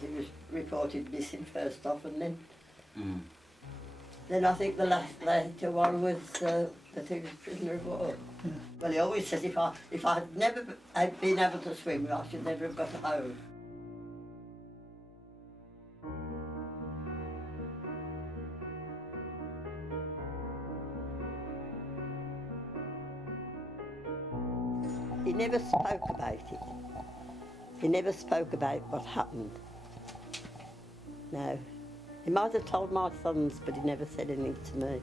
He was reported missing first off, and then I think the later one was that he was prisoner of war. Yeah. Well, he always says if I had never been able to swim, I should never have got home. He never spoke about it. He never spoke about what happened. No. He might have told my sons, but he never said anything to me.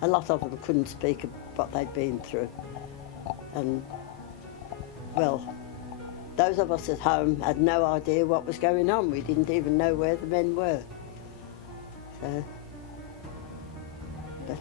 A lot of them couldn't speak of what they'd been through. And, well, those of us at home had no idea what was going on. We didn't even know where the men were. So, but...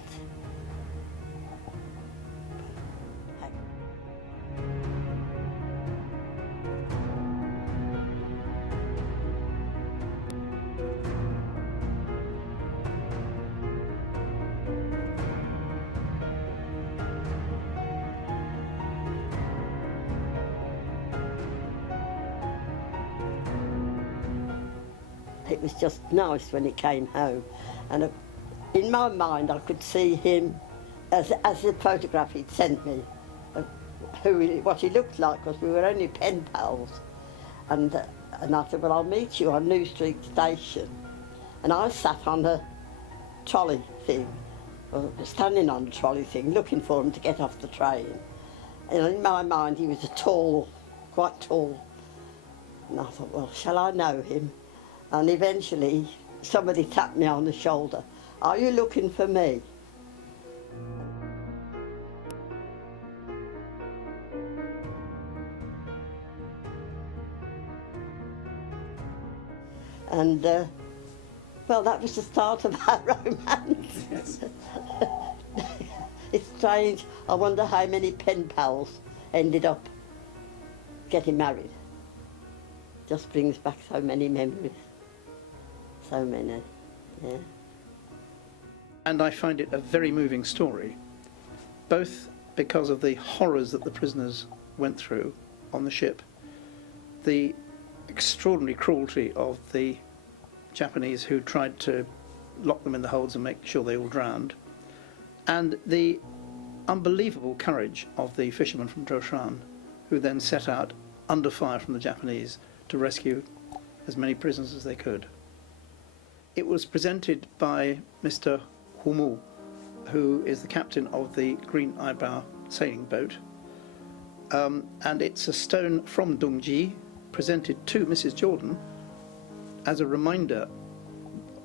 It was just nice when he came home, and in my mind I could see him as the photograph he'd sent me, of what he looked like, because we were only pen pals. And I said, well, I'll meet you on New Street Station. And I sat on a trolley thing, or standing on a trolley thing, looking for him to get off the train. And in my mind he was quite tall. And I thought, well, shall I know him? And eventually somebody tapped me on the shoulder. Are you looking for me? And, well, that was the start of our romance. Yes. It's strange. I wonder how many pen pals ended up getting married. Just brings back so many memories. So many, yeah. And I find it a very moving story, both because of the horrors that the prisoners went through on the ship, the extraordinary cruelty of the Japanese who tried to lock them in the holds and make sure they all drowned, and the unbelievable courage of the fishermen from Droshan, who then set out under fire from the Japanese to rescue as many prisoners as they could. It was presented by Mr. Humu, who is the captain of the Green Eyebrow sailing boat, and it's a stone from Dongji presented to Mrs. Jordan as a reminder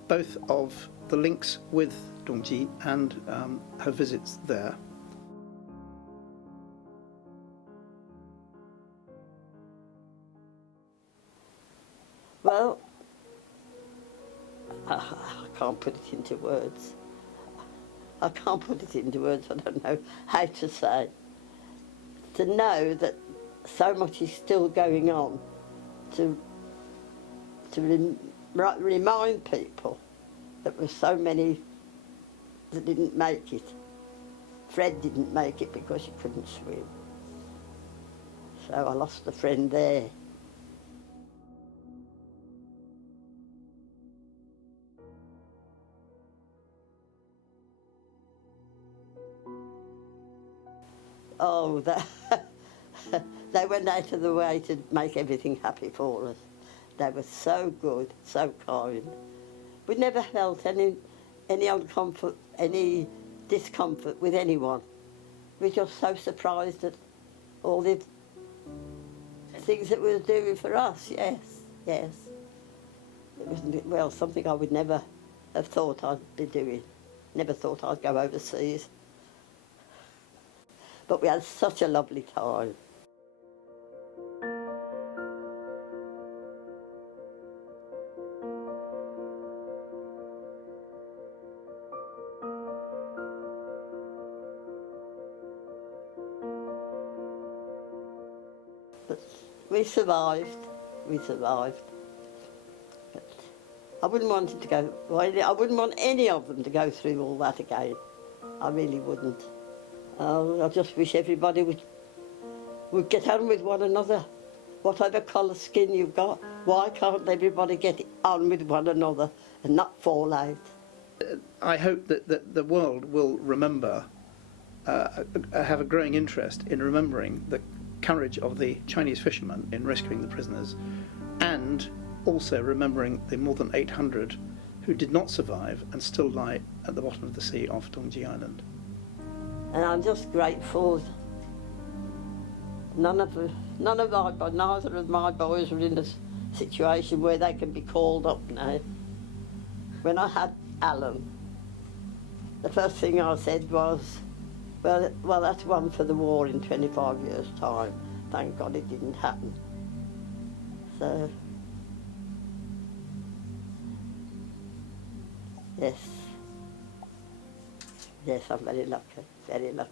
both of the links with Dongji and her visits there. Well, I can't put it into words. I can't put it into words. I don't know how to say. To know that so much is still going on, to remind people that there were so many that didn't make it. Fred didn't make it because he couldn't swim. So I lost a friend there. Oh, they went out of the way to make everything happy for us. They were so good, so kind. We never felt any uncomfort, any discomfort with anyone. We were just so surprised at all the things that we were doing for us. Yes, yes. It was, well, something I would never have thought I'd be doing. Never thought I'd go overseas. But we had such a lovely time. But we survived. But I wouldn't want it to go, I wouldn't want any of them to go through all that again. I really wouldn't. I just wish everybody would get on with one another, whatever colour skin you've got. Why can't everybody get on with one another and not fall out? I hope that the world will remember, have a growing interest in remembering the courage of the Chinese fishermen in rescuing the prisoners, and also remembering the more than 800 who did not survive and still lie at the bottom of the sea off Dongji Island. And I'm just grateful. Neither of my boys were in a situation where they can be called up now. When I had Alan, the first thing I said was, well, that's one for the war in 25 years' time. Thank God it didn't happen. So, yes, I'm very lucky, very lucky.